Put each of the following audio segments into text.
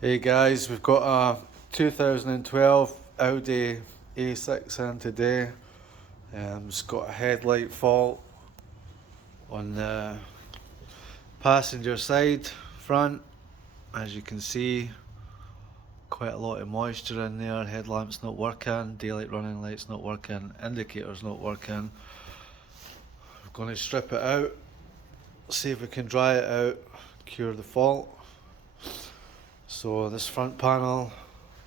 Hey guys, we've got a 2012 Audi A6 in today. It's got a headlight fault on the passenger side front. As you can see, quite a lot of moisture in there. Headlamp's not working, daylight running light's not working, indicator's not working. We're going to strip it out, see if we can dry it out, cure the fault. So this front panel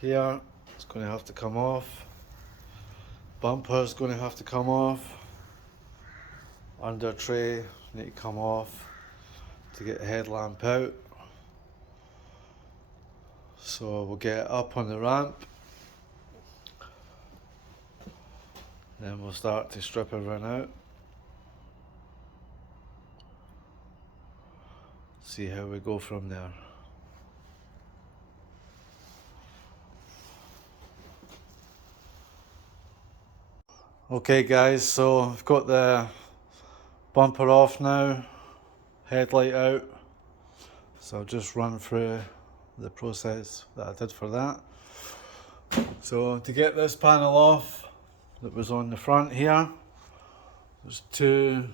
here is going to have to come off. Bumper is going to have to come off. Under tray need to come off to get the headlamp out. So we'll get it up on the ramp. Then we'll start to strip everything out. See how we go from there. Okay guys, so I've got the bumper off now, headlight out. So I'll just run through the process that I did for that. So to get this panel off that was on the front here, there's two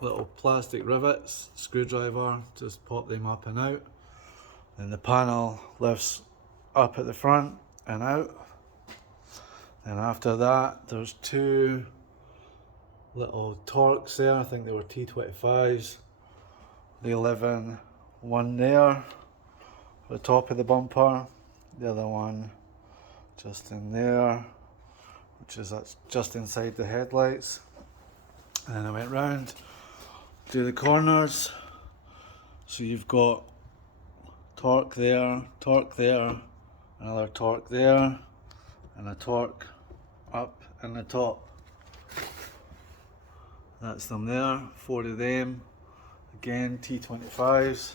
little plastic rivets, screwdriver, just pop them up and out. Then the panel lifts up at the front and out. And after that, there's two little Torx there. I think they were T25s. They live in one there at the top of the bumper, the other one just in there, which is just inside the headlights. And then I went round to the corners. So you've got torque there, another torque there, and a torque up in the top. That's them there, 4 of them, again T25s.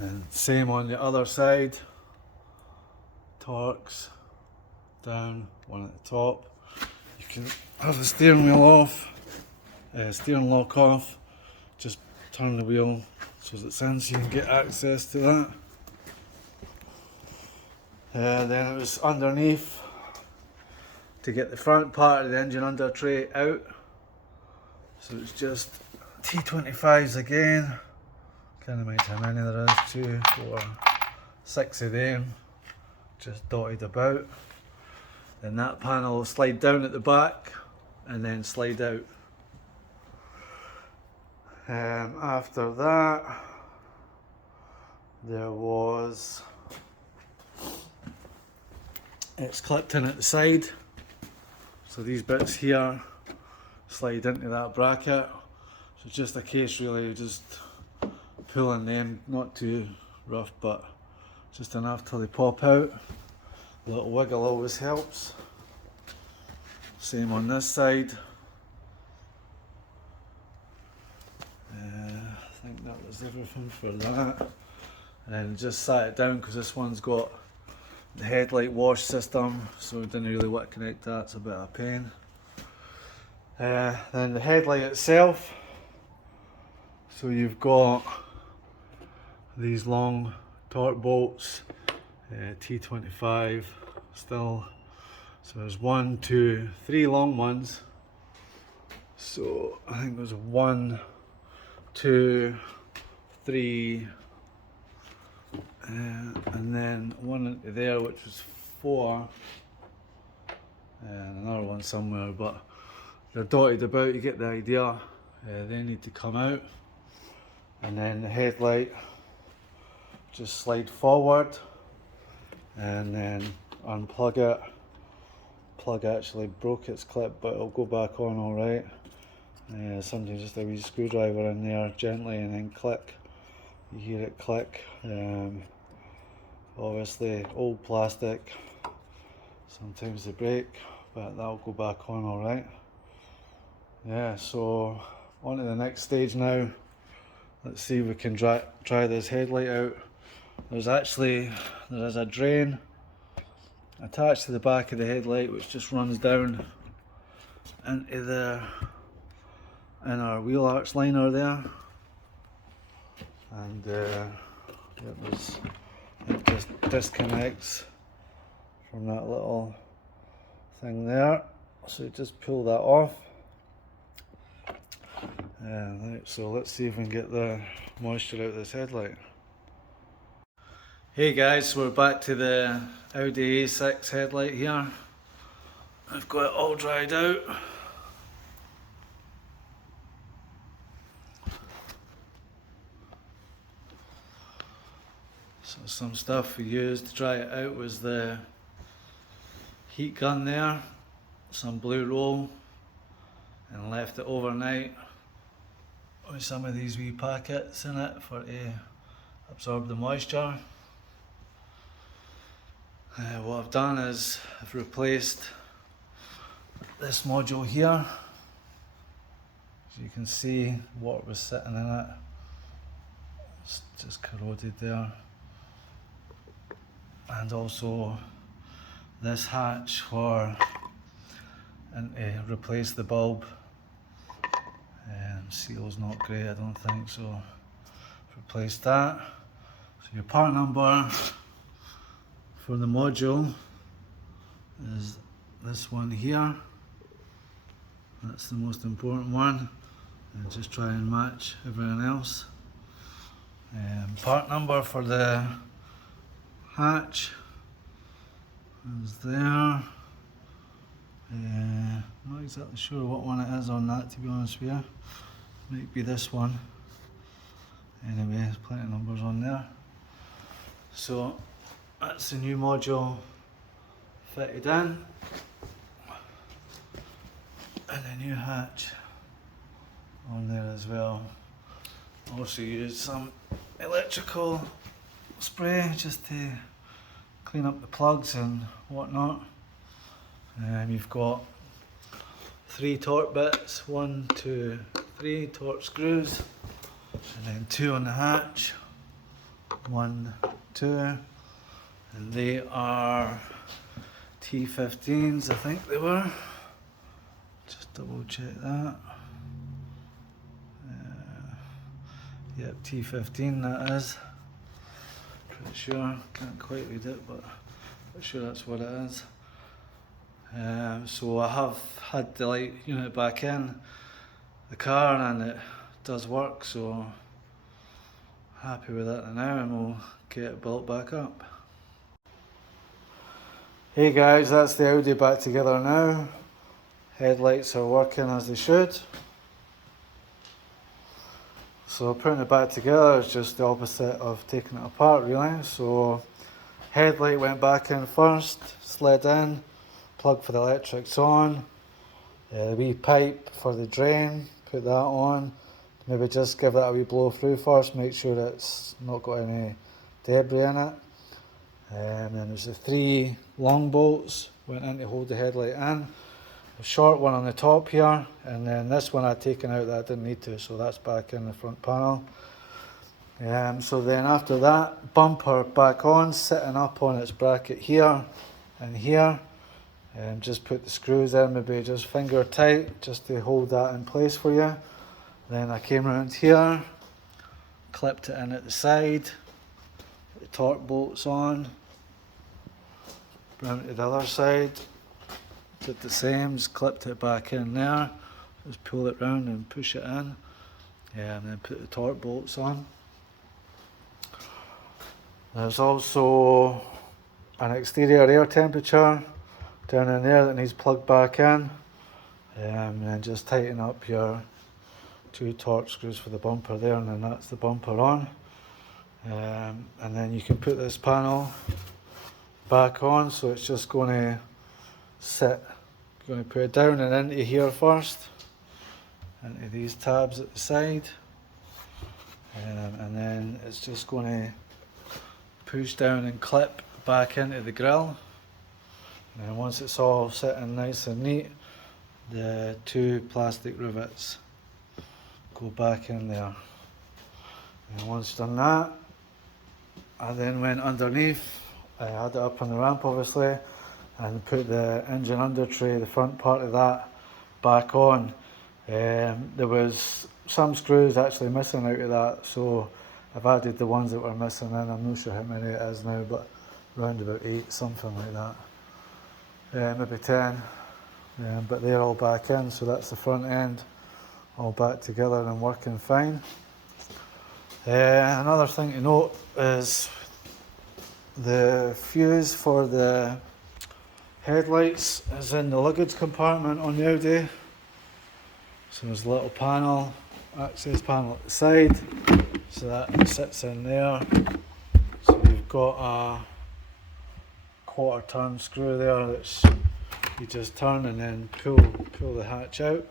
And same on the other side, torques down, one at the top. You can have the steering wheel off, steering lock off, just turn the wheel so it's in so you can get access to that. Then it was underneath to get the front part of the engine under tray out. So it's just T25s again. Can't imagine how many there is, 2, 4, 6 of them, just dotted about. Then that panel will slide down at the back and then slide out. After that, there was, it's clipped in at the side. So these bits here slide into that bracket. So it's just a case really of just pulling them, not too rough, but just enough till they pop out. A little wiggle always helps. Same on this side. I think that was everything for that. And then just sat it down because this one's got the headlight wash system, so we didn't really want to connect that, it's a bit of a pain. Then the headlight itself, so you've got these long torque bolts, T25 still, so there's 1, 2, 3 long ones, so I think there's 1, 2, 3, and then one into there which was 4, and another one somewhere, but they're dotted about, you get the idea. They need to come out, and then the headlight just slide forward and then unplug it. Plug actually broke its clip, but it'll go back on alright. Sometimes just a wee screwdriver in there gently and then click. You hear it click. Obviously old plastic, sometimes they break, but that'll go back on alright. Yeah, so on to the next stage now. Let's see if we can try this headlight out. There is a drain attached to the back of the headlight which just runs down into the inner wheel arch liner there. and it just disconnects from that little thing there, so just pull that off. Right, so let's see if we can get the moisture out of this headlight. Hey guys, we're back to the Audi A6 headlight here. I've got it all dried out. So some stuff we used to dry it out was the heat gun there, some blue roll, and left it overnight with some of these wee packets in it for to absorb the moisture. What I've done is I've replaced this module here. As you can see, water was sitting in it. It's just corroded there. And also this hatch and to replace the bulb. Seal's not great, I don't think, so replace that. So your part number for the module is this one here. That's the most important one, and just try and match everything else. Part number for the hatch is there. Not exactly sure what one it is on that, to be honest with you. Might be this one. Anyway, there's plenty of numbers on there. So that's the new module fitted in, and a new hatch on there as well. Also used some electrical spray just to clean up the plugs and whatnot. You've got 3 torque bits, 1, 2, 3 torque screws, and then 2 on the hatch, 1, 2, and they are T15s, I think they were. Just double check that. Yep, T15 that is. Pretty sure, can't quite read it, but pretty sure that's what it is. So I have had the light unit back in the car and it does work, so happy with that now, and we'll get it built back up. Hey guys, that's the Audi back together now. Headlights are working as they should. So putting it back together is just the opposite of taking it apart really. So headlight went back in first, slid in, plug for the electrics on, the wee pipe for the drain, put that on, maybe just give that a wee blow through first, make sure it's not got any debris in it. And then there's the 3 long bolts, went in to hold the headlight in, a short one on the top here, and then this one I'd taken out that I didn't need to, so that's back in the front panel. So then after that, bumper back on, sitting up on its bracket here and here. Just put the screws in, maybe just finger tight, just to hold that in place for you. Then I came around here, clipped it in at the side, put the torque bolts on, round to the other side, did the same, just clipped it back in there, just pull it round and push it in, and then put the torque bolts on. There's also an exterior air temperature down in there that needs plugged back in, and then just tighten up your 2 torque screws for the bumper there, and then that's the bumper on. And then you can put this panel back on, so it's just going to sit, going to put it down and into here first, into these tabs at the side, and then it's just going to push down and clip back into the grille. And once it's all sitting nice and neat, the 2 plastic rivets go back in there. And once done that, I then went underneath, I had it up on the ramp obviously, and put the engine under tray, the front part of that, back on. There was some screws actually missing out of that, so I've added the ones that were missing in. I'm not sure how many it is now, but around about 8, something like that. Maybe 10. But they're all back in, so that's the front end all back together and working fine. Another thing to note is the fuse for the headlights is in the luggage compartment on the Audi. So there's a little panel, access panel at the side, so that sits in there. So you've got a quarter turn screw there that's you just turn and then pull the hatch out.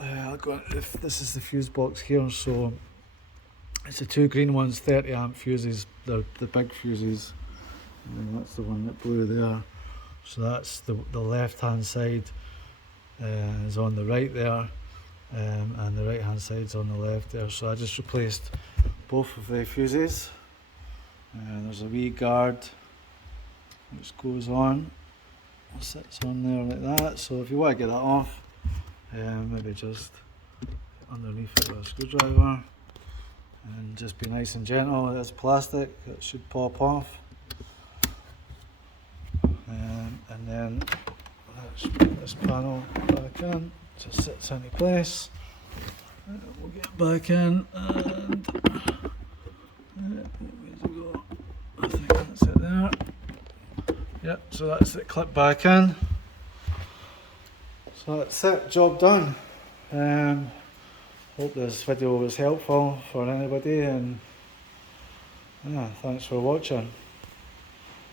If this is the fuse box here, so it's the 2 green ones, 30 amp fuses, they're the big fuses, and then that's the one that blew there. So that's the left hand side is on the right there, and the right hand side's on the left there. So I just replaced both of the fuses. There's a wee guard which goes on, sits on there like that. So if you want to get that off, maybe just underneath it with a screwdriver and just be nice and gentle. It's plastic, it should pop off. And then let's put this panel back in, just sits into place. We'll get it back in, and where's it go? I think that's it there. Yep, so that's it, clip back in. So that's it, job done. Hope this video was helpful for anybody, and yeah, thanks for watching.